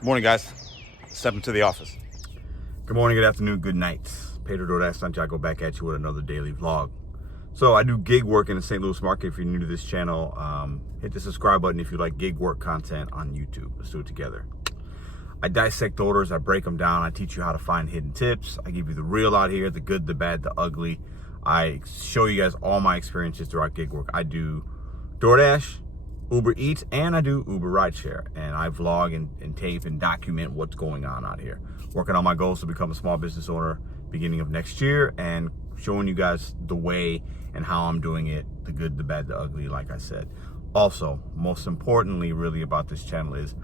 Good morning, guys. Step into the office. Good morning, good afternoon, good night. Pedro DoorDash Santiago back at you with another daily vlog. So I do gig work in the St. Louis market. If you're new to this channel, hit the subscribe button if you like gig work content on YouTube. Let's do it together. I dissect orders, I break them down, I teach you how to find hidden tips. I give you the real out here, the good, the bad, the ugly. I show you guys all my experiences throughout gig work. I do DoorDash, Uber Eats, and I do Uber Rideshare. And I vlog and tape and document what's going on out here. Working on my goals to become a small business owner beginning of next year and showing you guys the way and how I'm doing it, the good, the bad, the ugly, like I said. Also, most importantly really about this channel is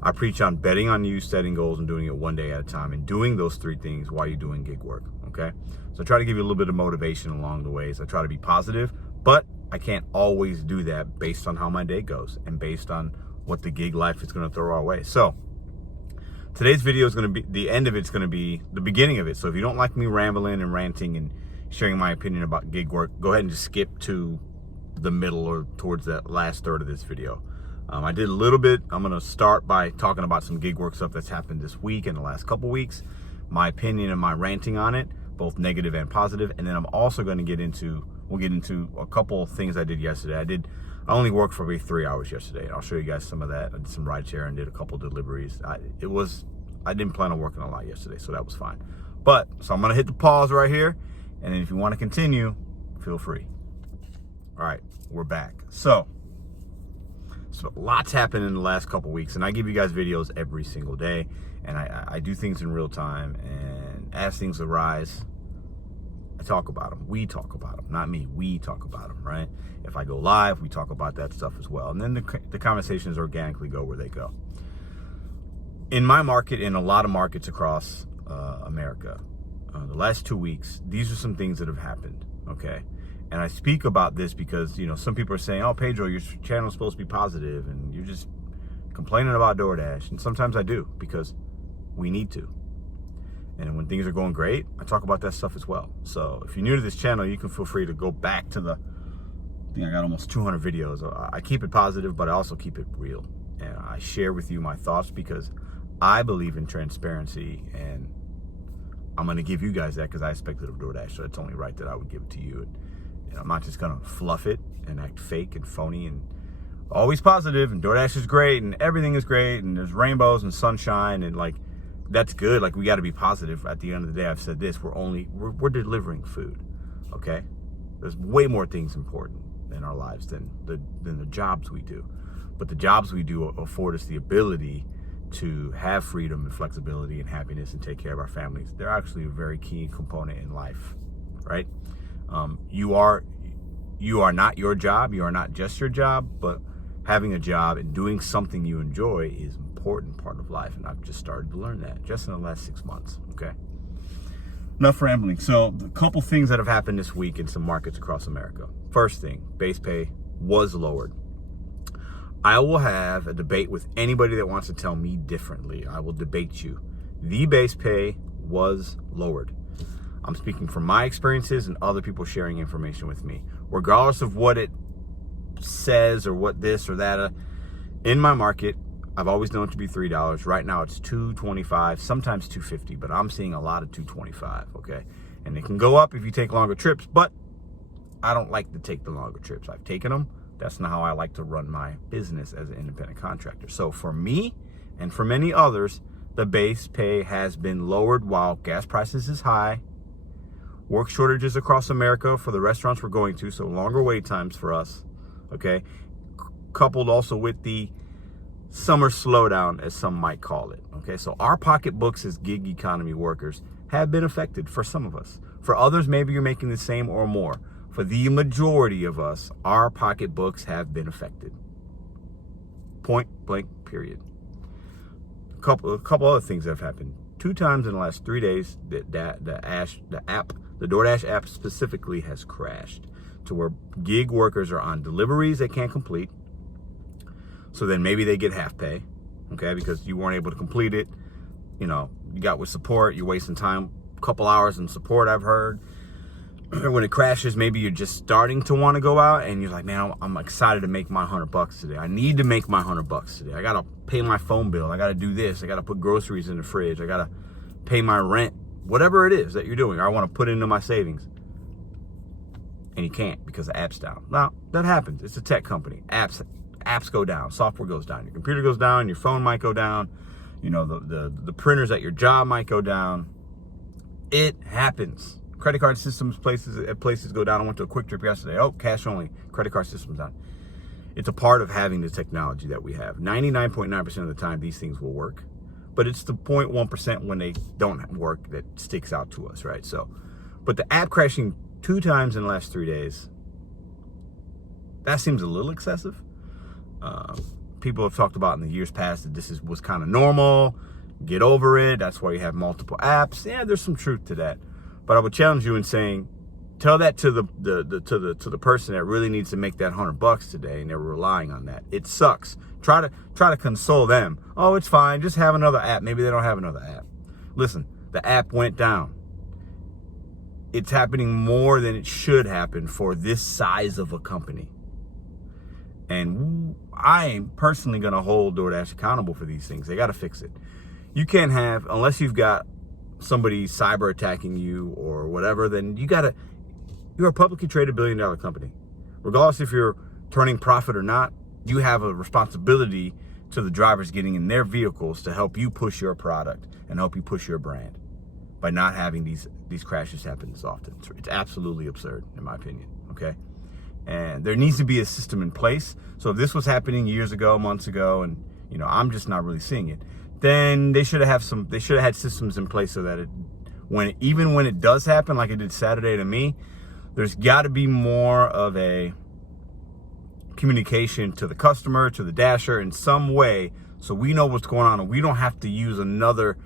I preach on betting on you, setting goals, and doing it one day at a time, and doing those three things while you're doing gig work, okay? So I try to give you a little bit of motivation along the ways. I try to be positive, but I can't always do that based on how my day goes and based on what the gig life is going to throw our way. So today's video is going to be, the end of it's going to be the beginning of it. So if you don't like me rambling and ranting and sharing my opinion about gig work, go ahead and just skip to the middle or towards that last third of this video. I did a little bit. I'm going to start by talking about some gig work stuff that's happened this week and the last couple weeks, my opinion and my ranting on it, both negative and positive. And then I'm also going to we'll get into a couple of things I did yesterday. I only worked for maybe 3 hours yesterday. I'll show you guys some of that. I did some rideshare and did a couple deliveries. I didn't plan on working a lot yesterday, so that was fine. So I'm going to hit the pause right here. And then if you want to continue, feel free. All right, we're back. So lots happened in the last couple weeks, and I give you guys videos every single day, and I do things in real time, and as things arise, I talk about them. We talk about them, not me. We talk about them, right? If I go live, we talk about that stuff as well, and then the conversations organically go where they go. In my market, in a lot of markets across America, the last 2 weeks, these are some things that have happened, okay? And I speak about this because, you know, some people are saying, oh, Pedro, your channel is supposed to be positive and you're just complaining about DoorDash. And sometimes I do because we need to. And when things are going great, I talk about that stuff as well. So if you're new to this channel, you can feel free to go back to I think I got almost 200 videos. I keep it positive, but I also keep it real. And I share with you my thoughts because I believe in transparency, and I'm going to give you guys that because I expect it of DoorDash. So it's only right that I would give it to you. And I'm not just gonna fluff it and act fake and phony and always positive and DoorDash is great and everything is great and there's rainbows and sunshine and like that's good. Like we got to be positive. At the end of the day, I've said this: we're delivering food. Okay, there's way more things important in our lives than the jobs we do, but the jobs we do afford us the ability to have freedom and flexibility and happiness and take care of our families. They're actually a very key component in life, right? You are not your job. You are not just your job, but having a job and doing something you enjoy is an important part of life. And I've just started to learn that just in the last 6 months. Okay. Enough rambling. So the couple things that have happened this week in some markets across America. First thing, base pay was lowered. I will have a debate with anybody that wants to tell me differently. I will debate you. The base pay was lowered. I'm speaking from my experiences and other people sharing information with me. Regardless of what it says or what this or that, in my market, I've always known it to be $3. Right now it's $2.25, sometimes $2.50, but I'm seeing a lot of $2.25, okay? And it can go up if you take longer trips, but I don't like to take the longer trips. I've taken them. That's not how I like to run my business as an independent contractor. So for me and for many others, the base pay has been lowered while gas prices is high. Work shortages across America for the restaurants we're going to, so longer wait times for us, okay? Coupled also with the summer slowdown, as some might call it, okay? So our pocketbooks as gig economy workers have been affected for some of us. For others, maybe you're making the same or more. For the majority of us, our pocketbooks have been affected. Point blank, period. A couple other things have happened. 2 times in the last 3 days, the DoorDash app specifically has crashed to where gig workers are on deliveries they can't complete. So then maybe they get half pay, okay, because you weren't able to complete it. You know, you got with support, you're wasting time, a couple hours in support, I've heard. when it crashes, maybe you're just starting to want to go out and you're like, man, I'm excited to make my $100 today. I need to make my $100 today. I got to pay my phone bill. I got to do this. I got to put groceries in the fridge. I got to pay my rent, whatever it is that you're doing. I want to put into my savings. And you can't because the app's down. Now, that happens. It's a tech company. Apps go down. Software goes down. Your computer goes down. Your phone might go down. You know, the printers at your job might go down. It happens. Credit card systems, places go down. I went to a Quick Trip yesterday. Oh, cash only. Credit card systems down. It's a part of having the technology that we have. 99.9% of the time, these things will work. But it's the 0.1% when they don't work that sticks out to us, right? So, but the app crashing 2 times in the last 3 days, that seems a little excessive. People have talked about in the years past that this was kind of normal. Get over it. That's why you have multiple apps. Yeah, there's some truth to that. But I would challenge you in saying, tell that to the person that really needs to make that $100 today, and they're relying on that. It sucks. Try to console them. Oh, it's fine. Just have another app. Maybe they don't have another app. Listen, the app went down. It's happening more than it should happen for this size of a company. And I am personally going to hold DoorDash accountable for these things. They got to fix it. You can't have, unless you've got somebody cyber attacking you or whatever, then you're a publicly traded $1 billion company. Regardless if you're turning profit or not, you have a responsibility to the drivers getting in their vehicles to help you push your product and help you push your brand by not having these crashes happen as often. It's absolutely absurd, in my opinion, okay? And there needs to be a system in place. So if this was happening years ago, months ago, and you know, I'm just not really seeing it, then they should have had systems in place so that even when it does happen, like it did Saturday to me, there's got to be more of a communication to the customer, to the dasher in some way, so we know what's going on and we don't have to use another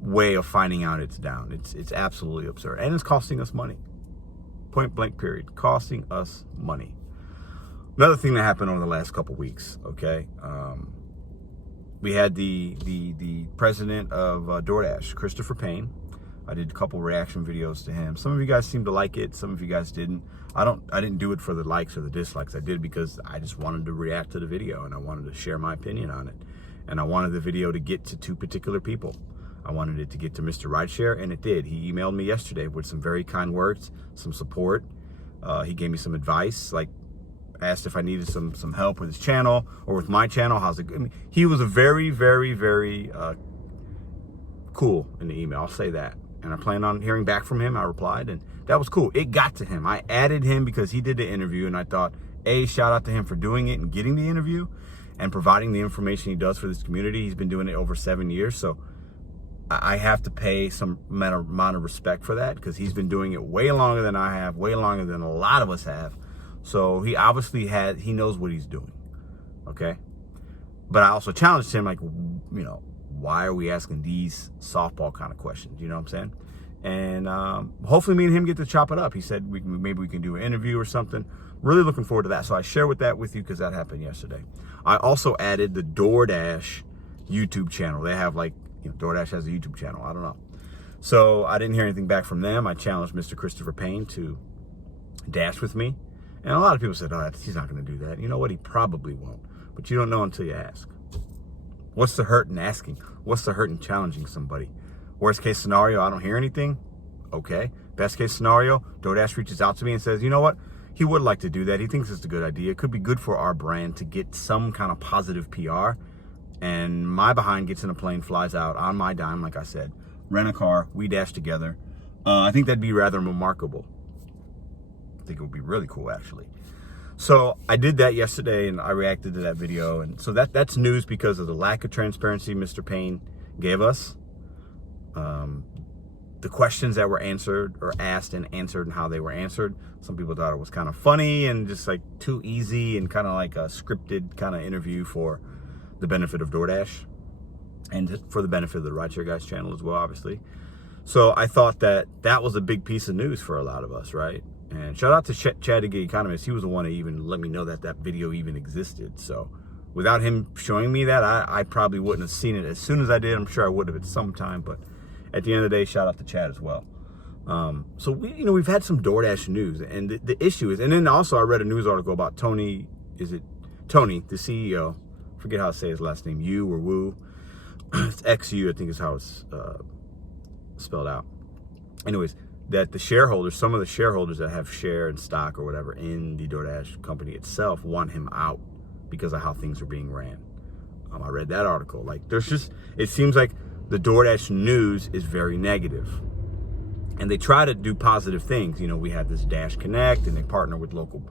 way of finding out it's down. It's absolutely absurd, and it's costing us money. Point blank period, costing us money. Another thing that happened over the last couple weeks, okay? We had the president of DoorDash, Christopher Payne. I did a couple reaction videos to him. Some of you guys seemed to like it. Some of you guys didn't. I didn't do it for the likes or the dislikes. I did it because I just wanted to react to the video and I wanted to share my opinion on it. And I wanted the video to get to 2 particular people. I wanted it to get to Mr. Rideshare, and it did. He emailed me yesterday with some very kind words, some support. He gave me some advice, like asked if I needed some help with his channel or with my channel. How's it? I mean, he was a very, very, very cool in the email. I'll say that. And I plan on hearing back from him. I replied, and that was cool. It got to him. I added him because he did the interview, and I thought, shout out to him for doing it and getting the interview and providing the information he does for this community. He's been doing it over 7 years, so I have to pay some amount of respect for that because he's been doing it way longer than I have, way longer than a lot of us have. So he obviously he knows what he's doing, okay? But I also challenged him, like, you know, why are we asking these softball kind of questions? You know what I'm saying? And hopefully me and him get to chop it up. He said maybe we can do an interview or something. Really looking forward to that. So I share that with you because that happened yesterday. I also added the DoorDash YouTube channel. They have, like, you know, DoorDash has a YouTube channel. I don't know. So I didn't hear anything back from them. I challenged Mr. Christopher Payne to dash with me. And a lot of people said, he's not going to do that. You know what? He probably won't. But you don't know until you ask. What's the hurt in asking? What's the hurt in challenging somebody? Worst case scenario, I don't hear anything. Okay. Best case scenario, DoorDash reaches out to me and says, you know what? He would like to do that. He thinks it's a good idea. It could be good for our brand to get some kind of positive PR. And my behind gets in a plane, flies out on my dime, like I said. Rent a car, we dash together. I think that'd be rather remarkable. I think it would be really cool, actually. So I did that yesterday, and I reacted to that video. And so that's news because of the lack of transparency Mr. Payne gave us. The questions that were answered or asked and answered and how they were answered. Some people thought it was kind of funny and just like too easy and kind of like a scripted kind of interview for the benefit of DoorDash and for the benefit of the Rideshare Guys channel as well, obviously. So I thought that was a big piece of news for a lot of us, right? And shout out to Chad the Gig Economist. He was the one to even let me know that video even existed. So without him showing me that, I probably wouldn't have seen it as soon as I did. I'm sure I would have at some time, but at the end of the day, shout out to Chad as well. So we've had some DoorDash news, and the issue is, and then also I read a news article about Tony, Tony, the CEO, forget how to say his last name, You or Woo, it's XU, I think is how it's spelled out. Anyways, that the shareholders, some of the shareholders that have share and stock or whatever in the DoorDash company itself want him out because of how things are being ran. I read that article. Like, it seems like the DoorDash news is very negative. And they try to do positive things. We have this Dash Connect, and they partner with local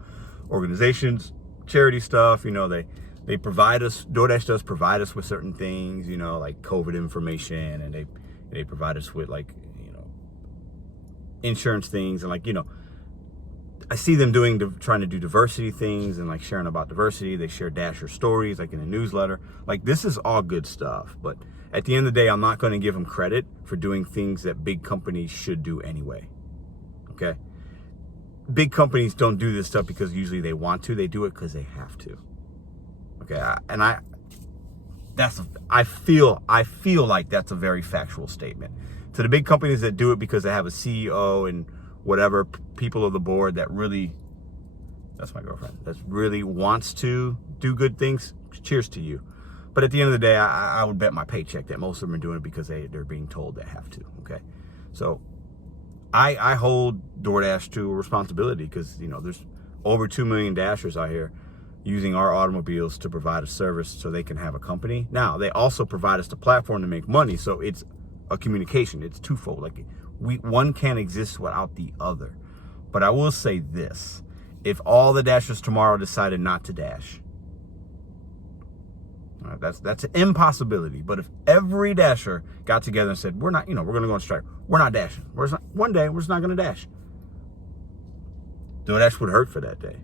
organizations, charity stuff. They provide us, DoorDash does provide us with certain things, like COVID information, and they provide us with insurance things, and I see them trying to do diversity things and sharing about diversity. They share Dasher stories in a newsletter. This is all good stuff, but at the end of the day, I'm not going to give them credit for doing things that big companies should do anyway. Okay? Big companies don't do this stuff because usually they want to. They do it because they have to. Okay? I feel like that's a very factual statement. To the big companies that do it because they have a CEO and whatever, people of the board that really, that's my girlfriend, that really wants to do good things, cheers to you. But at the end of the day, I would bet my paycheck that most of them are doing it because they're being told they have to, okay? So I hold DoorDash to a responsibility because, there's over 2 million Dashers out here using our automobiles to provide a service so they can have a company. Now, they also provide us the platform to make money, so it's a communication. It's twofold. One can't exist without the other. But I will say this. If all the Dashers tomorrow decided not to dash, that's an impossibility. But if every Dasher got together and said, we're not, we're going to go on strike. We're not dashing. One day, we're just not going to dash. DoorDash would hurt for that day.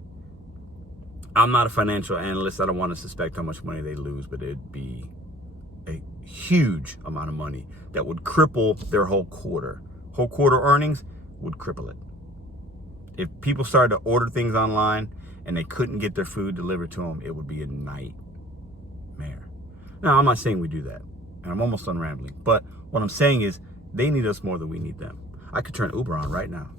I'm not a financial analyst. I don't want to suspect how much money they lose, but it'd be a huge amount of money that would cripple their whole quarter. Whole quarter earnings would cripple it. If people started to order things online and they couldn't get their food delivered to them, it would be a nightmare. Now, I'm not saying we do that, and I'm almost done rambling, but what I'm saying is they need us more than we need them. I could turn Uber on right now.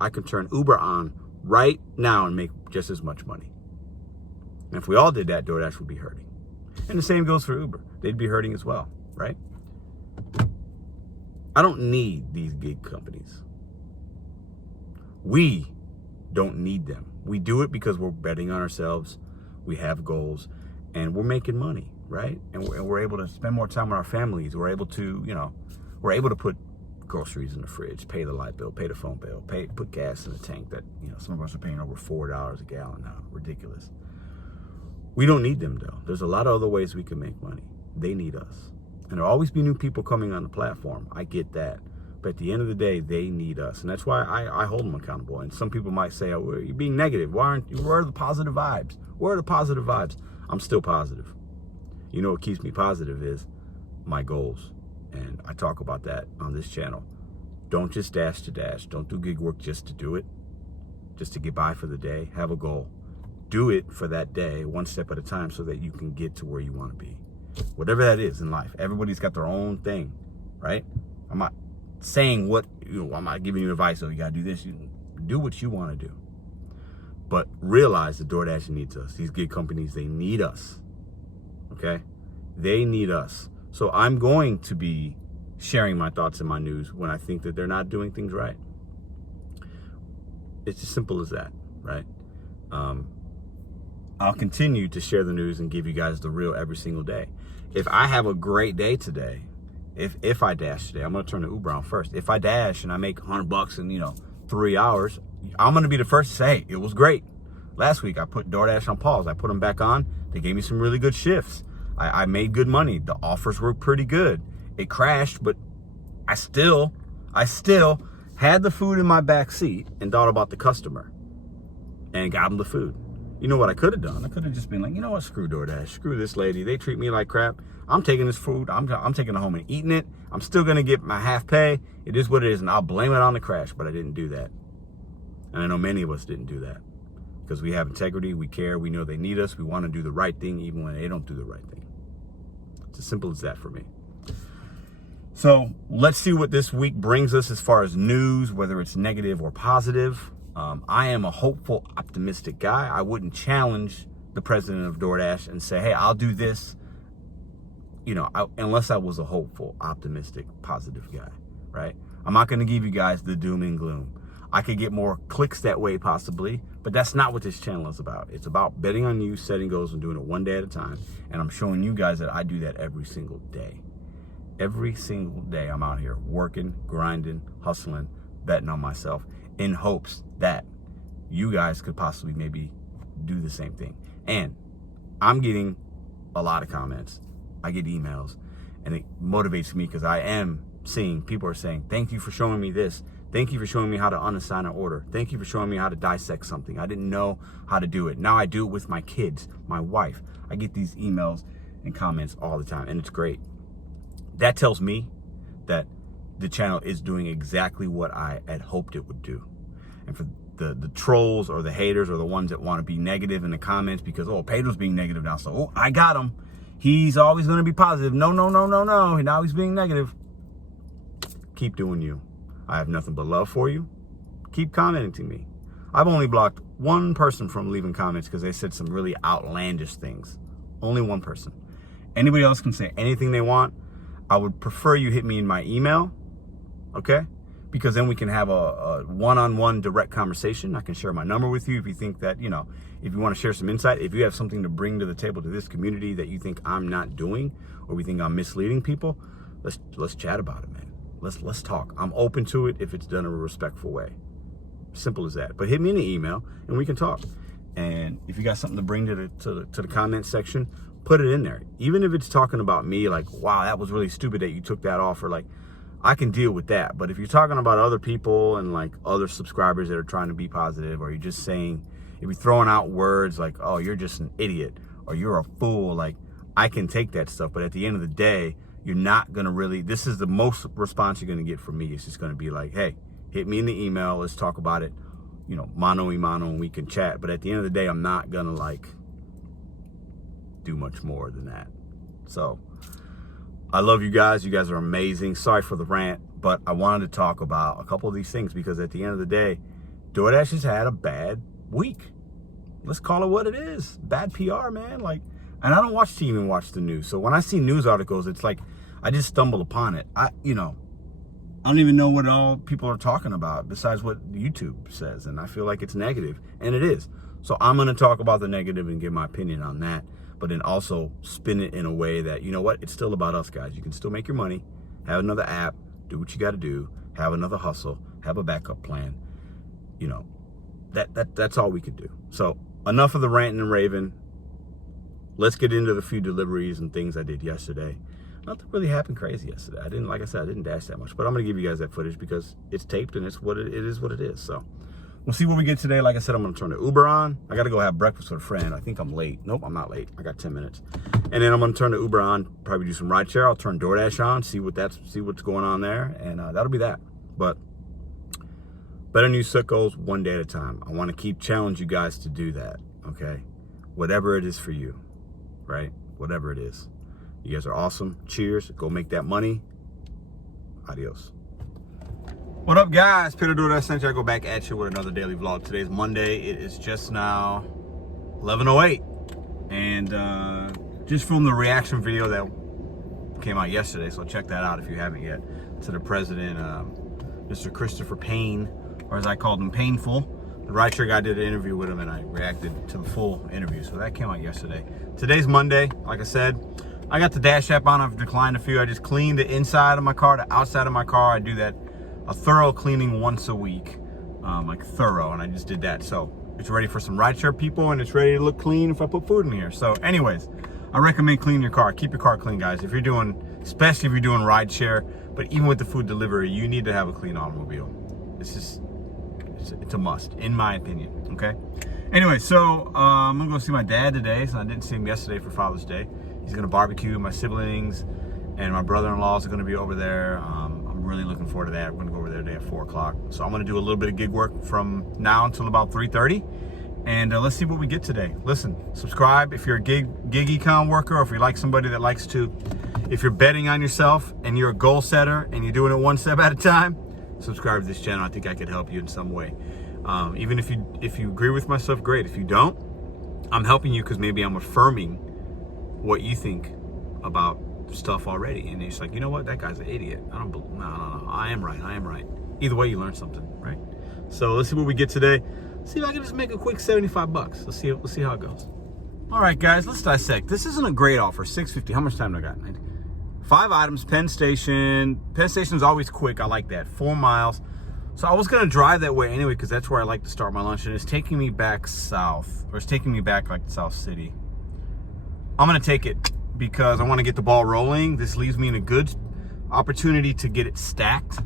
I could turn Uber on right now and make just as much money. And if we all did that, DoorDash would be hurting. And the same goes for Uber. They'd be hurting as well, right? I don't need these gig companies. We don't need them. We do it because we're betting on ourselves. We have goals, and we're making money, right? And we're able to spend more time with our families. We're able to, we're able to put groceries in the fridge, pay the light bill, pay the phone bill, put gas in the tank that, some of us are paying over $4 a gallon now. Ridiculous. We don't need them, though. There's a lot of other ways we can make money. They need us. And there'll always be new people coming on the platform. I get that. But at the end of the day, they need us. And that's why I hold them accountable. And some people might say, oh, you're being negative. Where are the positive vibes? Where are the positive vibes? I'm still positive. What keeps me positive is my goals. And I talk about that on this channel. Don't just dash to dash. Don't do gig work just to do it. Just to get by for the day. Have a goal. Do it for that day, one step at a time, so that you can get to where you want to be. Whatever that is in life. Everybody's got their own thing, right? I'm not saying I'm not giving you advice, you got to do this. You do what you want to do. But realize that DoorDash needs us. These gig companies, they need us. Okay? They need us. So I'm going to be sharing my thoughts in my news when I think that they're not doing things right. It's as simple as that, right? I'll continue to share the news and give you guys the real every single day. If I have a great day today, if I dash today, I'm going to turn the Uber on first. If I dash and I make $100 in, 3 hours, I'm going to be the first to say, hey, it was great. Last week, I put DoorDash on pause. I put them back on. They gave me some really good shifts. I made good money. The offers were pretty good. It crashed, but I still had the food in my back seat and thought about the customer and got them the food. You know what I could have done? I could have just been like, you know what? Screw DoorDash. Screw this lady. They treat me like crap. I'm taking this food. I'm taking it home and eating it. I'm still going to get my half pay. It is what it is, and I'll blame it on the crash, but I didn't do that. And I know many of us didn't do that because we have integrity. We care. We know they need us. We want to do the right thing even when they don't do the right thing. It's as simple as that for me. So let's see what this week brings us as far as news, whether it's negative or positive. I am a hopeful, optimistic guy. I wouldn't challenge the president of DoorDash and say, hey, I'll do this, unless I was a hopeful, optimistic, positive guy, right? I'm not going to give you guys the doom and gloom. I could get more clicks that way possibly, but that's not what this channel is about. It's about betting on you, setting goals, and doing it one day at a time. And I'm showing you guys that I do that every single day. Every single day I'm out here working, grinding, hustling, betting on myself in hopes that you guys could possibly maybe do the same thing. And I'm getting a lot of comments. I get emails, and it motivates me because I am seeing people are saying, thank you for showing me this. Thank you for showing me how to unassign an order. Thank you for showing me how to dissect something. I didn't know how to do it. Now I do it with my kids, my wife. I get these emails and comments all the time, and it's great. That tells me that the channel is doing exactly what I had hoped it would do. And for the trolls or the haters or the ones that want to be negative in the comments because, oh, Pedro's being negative now, so, oh, I got him. He's always going to be positive. No. Now he's being negative. Keep doing you. I have nothing but love for you. Keep commenting to me. I've only blocked one person from leaving comments because they said some really outlandish things. Only one person. Anybody else can say anything they want. I would prefer you hit me in my email, okay? Because then we can have a one-on-one direct conversation. I can share my number with you if you think that, if you want to share some insight, if you have something to bring to the table to this community that you think I'm not doing or we think I'm misleading people, let's chat about it, man. Let's talk. I'm open to it if it's done in a respectful way. Simple as that. But hit me in the email and we can talk. And if you got something to bring to the comment section, put it in there. Even if it's talking about me, like, wow, that was really stupid that you took that off, or like, I can deal with that. But if you're talking about other people and like other subscribers that are trying to be positive, or you're just saying, if you're throwing out words like, oh, you're just an idiot or you're a fool, like, I can take that stuff. But at the end of the day, you're not going to really, this is the most response you're going to get from me. It's just going to be like, hey, hit me in the email. Let's talk about it, mano a mano, and we can chat. But at the end of the day, I'm not going to like do much more than that. So I love you guys. You guys are amazing. Sorry for the rant, but I wanted to talk about a couple of these things because at the end of the day, DoorDash has had a bad week. Let's call it what it is. Bad PR, man. And I don't even watch the news. So when I see news articles, it's like I just stumble upon it. I don't even know what all people are talking about besides what YouTube says. And I feel like it's negative, and it is. So I'm going to talk about the negative and give my opinion on that, but then also spin it in a way that, it's still about us, guys. You can still make your money, have another app, do what you got to do, have another hustle, have a backup plan. That's all we could do. So enough of the ranting and raving. Let's get into the few deliveries and things I did yesterday. Nothing really happened crazy yesterday. I didn't dash that much, but I'm going to give you guys that footage because it's taped and it is what it is. So we'll see what we get today. Like I said, I'm going to turn the Uber on. I got to go have breakfast with a friend. I think I'm late. Nope, I'm not late. I got 10 minutes. And then I'm going to turn the Uber on, probably do some rideshare. I'll turn DoorDash on, see what's going on there. And that'll be that. But better news sickos one day at a time. I want to keep challenging you guys to do that. Okay. Whatever it is for you. Right? Whatever it is. You guys are awesome. Cheers. Go make that money. Adios. What up, guys? Peter DoorDash Santiago back at you with another daily vlog. Today's Monday. It is just now 11:08. And just filmed the reaction video that came out yesterday. So check that out if you haven't yet. To the president, Mr. Christopher Payne, or as I called him, Painful. The rideshare guy did an interview with him, and I reacted to the full interview. So that came out yesterday. Today's Monday. Like I said, I got the Dash app on. I've declined a few. I just cleaned the inside of my car, the outside of my car. I do that, a thorough cleaning once a week, like thorough, and I just did that. So it's ready for some rideshare people, and it's ready to look clean if I put food in here. So anyways, I recommend cleaning your car. Keep your car clean, guys. If you're doing, especially if you're doing rideshare, but even with the food delivery, you need to have a clean automobile. It's a must, in my opinion, okay? Anyway, so I'm gonna go see my dad today. So I didn't see him yesterday for Father's Day. He's gonna barbecue. My siblings and my brother-in-laws are gonna be over there. I'm really looking forward to that. We're gonna go over there today at 4 o'clock. So I'm gonna do a little bit of gig work from now until about 3:30. And let's see what we get today. Listen, subscribe if you're a gig econ worker, or if you're like somebody that likes to, if you're betting on yourself and you're a goal setter and you're doing it one step at a time, subscribe to this channel. I think I could help you in some way. Even if you agree with my stuff, great. If you don't, I'm helping you because maybe I'm affirming what you think about stuff already. And it's like, you know what? That guy's an idiot. No. I am right. Either way, you learn something, right? So let's see what we get today. See if I can just make a quick 75 bucks. Let's see how it goes. All right, guys, let's dissect. This isn't a great offer. $6.50. How much time do I got? 5 items. Penn Station. Penn Station's always quick. I like that. 4 miles. So I was gonna drive that way anyway because that's where I like to start my lunch, and it's taking me back south, or it's taking me back like South City. I'm gonna take it because I want to get the ball rolling. This leaves me in a good opportunity to get it stacked.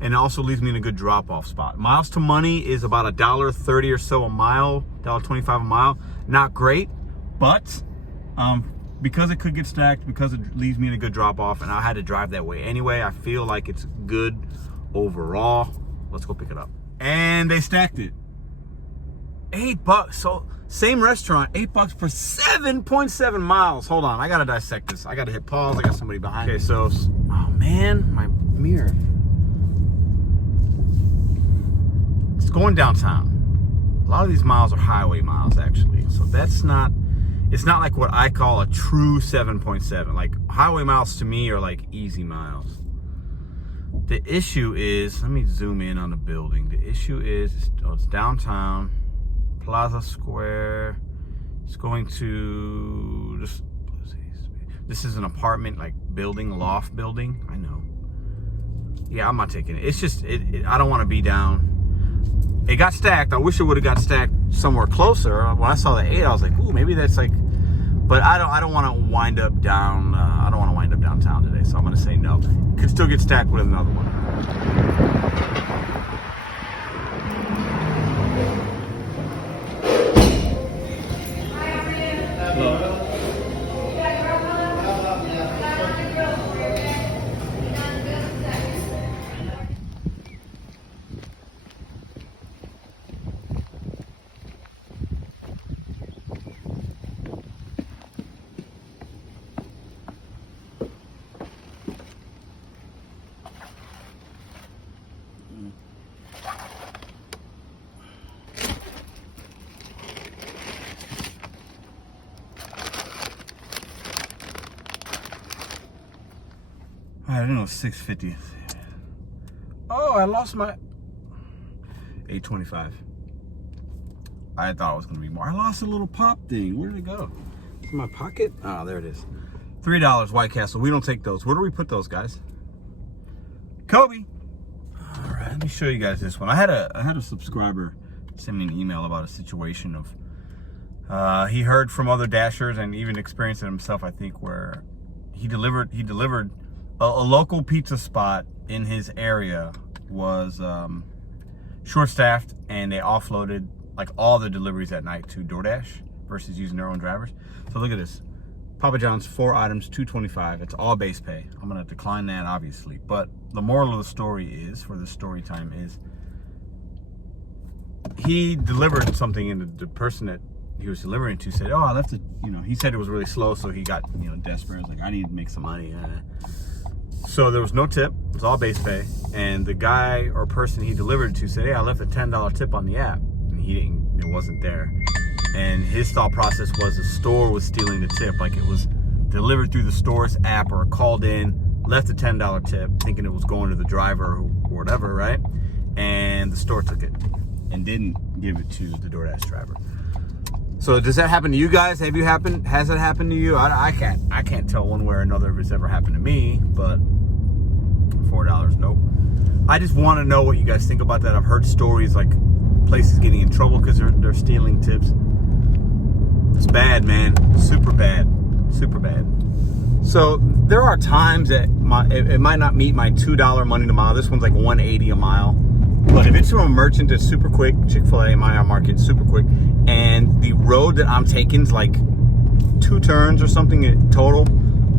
And it also leaves me in a good drop-off spot. Miles to money is about $1.30 or so a mile, $1.25 a mile. Not great, but because it could get stacked, because it leaves me in a good drop-off, and I had to drive that way anyway, I feel like it's good overall. Let's go pick it up. And they stacked it. $8. So same restaurant, $8 for 7.7 miles. Hold on, I gotta dissect this. I gotta hit pause. I got somebody behind me. Okay, so, oh man, my mirror. It's going downtown. A lot of these miles are highway miles, actually. So it's not like what I call a true 7.7. Like, highway miles to me are like easy miles. The issue is, let me zoom in on the building. The issue is, it's downtown, Plaza Square. It's going to, this is an apartment, like building, loft building. I know. Yeah, I'm not taking it. It's just, I don't want to be down. It got stacked. I wish it would have got stacked somewhere closer. When I saw the 8, I was like, ooh, maybe that's like, but I don't want to wind up down. I don't want to wind up downtown today, so I'm going to say no. Could still get stacked with another one. I don't know, 650. Oh, I lost my 825. I thought it was gonna be more. I lost a little pop thing. Where did it go? It's in my pocket. Oh, there it is. $3 White Castle. We don't take those. Where do we put those, guys? Kobe. All right, let me show you guys this one. I had a subscriber send me an email about a situation of he heard from other Dashers and even experienced it himself, I think, where he delivered a local pizza spot in his area was short-staffed, and they offloaded like all the deliveries at night to DoorDash versus using their own drivers. So look at this. Papa John's, 4 items, $2.25. It's all base pay. I'm gonna decline that, obviously. But the moral of the story is, for this story time, is he delivered something, and the person that he was delivering to said, oh, I left it, he said it was really slow, so he got, desperate. He was like, I need to make some money. So there was no tip. It was all base pay. And the guy or person he delivered to said, hey, I left a $10 tip on the app. And it wasn't there. And his thought process was the store was stealing the tip. Like, it was delivered through the store's app or called in, left a $10 tip, thinking it was going to the driver or whatever, right? And the store took it and didn't give it to the DoorDash driver. So does that happen to you guys? Has it happened to you? I can't tell one way or another if it's ever happened to me, but $4, nope. I just want to know what you guys think about that. I've heard stories like places getting in trouble because they're stealing tips. It's bad, man. Super bad. Super bad. So there are times that it might not meet my $2 money to mile. This one's like $1.80 a mile. But if it's from a merchant that's super quick, Chick-fil-A, my market, super quick, and the road that I'm taking is like 2 turns or something total,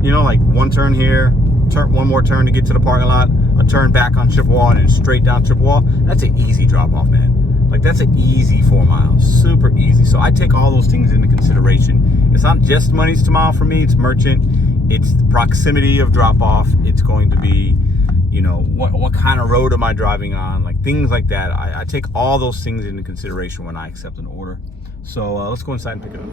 like 1 turn here, one more turn to get to the parking lot, a turn back on Chippewa, and then straight down Chippewa, that's an easy drop off, man. Like, that's an easy 4 miles, super easy. So I take all those things into consideration. It's not just monies to mile for me, it's merchant, it's the proximity of drop off, it's going to be, you know, what kind of road am I driving on, like things like that. I take all those things into consideration when I accept an order. So let's go inside and pick it up.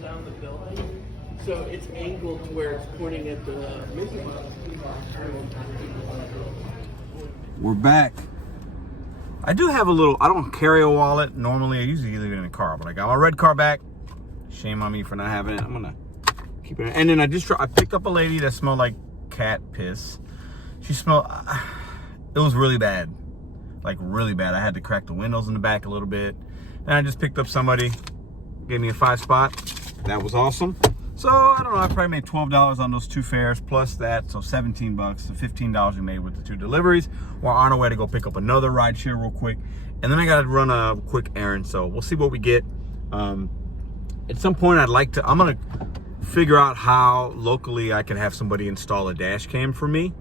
Down the building, so it's angled to where it's pointing at the Mickey Mouse. We're back. I do have a little, I don't carry a wallet normally. I usually leave it in the car, but I got my red car back. Shame on me for not having it. I'm gonna keep it. And then I picked up a lady that smelled like cat piss. She smelled, it was really bad, like really bad. I had to crack the windows in the back a little bit. And I just picked up somebody, gave me a 5 spot. That was awesome. So I don't know, I probably made $12 on those 2 fares plus that, so 17 bucks. So $15 we made with the 2 deliveries. We're on our way to go pick up another ride share real quick, and then I gotta run a quick errand. So we'll see what we get. At some point I'm gonna figure out how locally I can have somebody install a dash cam for me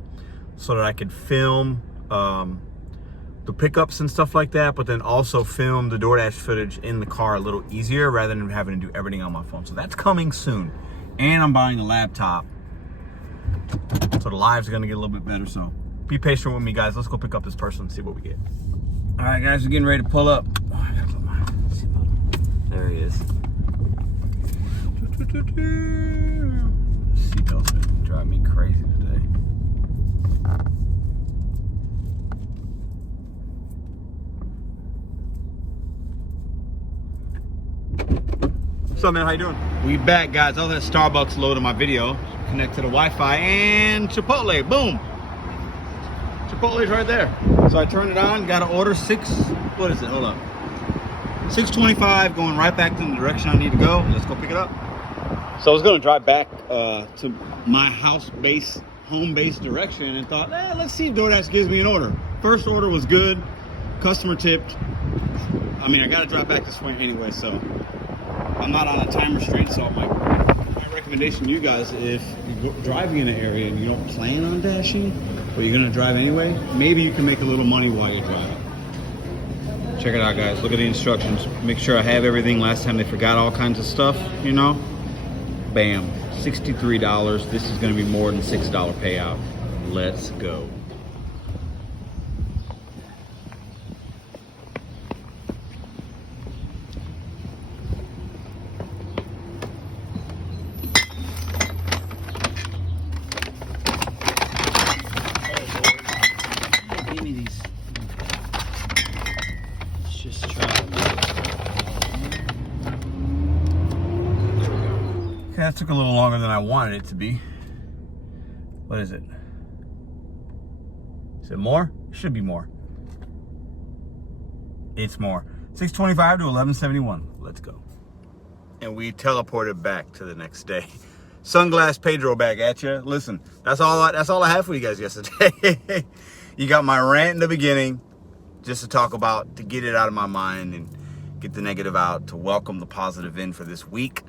so that I can film the pickups and stuff like that, but then also film the DoorDash footage in the car a little easier rather than having to do everything on my phone. So that's coming soon. And I'm buying a laptop, so the live's gonna get a little bit better. So be patient with me, guys. Let's go pick up this person and see what we get. All right, guys, we're getting ready to pull up. Oh, I gotta put my seatbelt. There he is. Seatbelt's been driving me crazy today. What's up, man? How you doing? We back, guys. I was at Starbucks loading my video. Connect to the Wi-Fi and Chipotle. Boom. Chipotle's right there. So I turned it on. Got to order 6. What is it? Hold up. 6:25. Going right back in the direction I need to go. Let's go pick it up. So I was going to drive back to my home base direction, and thought, let's see if DoorDash gives me an order. First order was good. Customer tipped. I mean, I got to drive back this way anyway, so I'm not on a time restraint. So my recommendation to you guys, if you're driving in an area and you don't plan on dashing, but you're going to drive anyway, maybe you can make a little money while you're driving. Check it out, guys. Look at the instructions. Make sure I have everything. Last time they forgot all kinds of stuff, you know. Bam. $63. This is going to be more than $6 payout. Let's go. That took a little longer than I wanted it to be. What is it? Is it more? It should be more. It's more. 6:25 to 11:71. Let's go. And we teleported back to the next day. Sunglass Pedro back at you. Listen, that's all I had for you guys yesterday. You got my rant in the beginning, just to talk about, to get it out of my mind and get the negative out, to welcome the positive in for this week.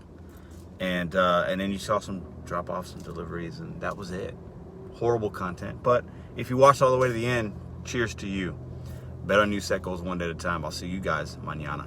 And then you saw some drop-offs and deliveries, and that was it. Horrible content. But if you watched all the way to the end, cheers to you. Bet on you, set goals one day at a time. I'll see you guys mañana.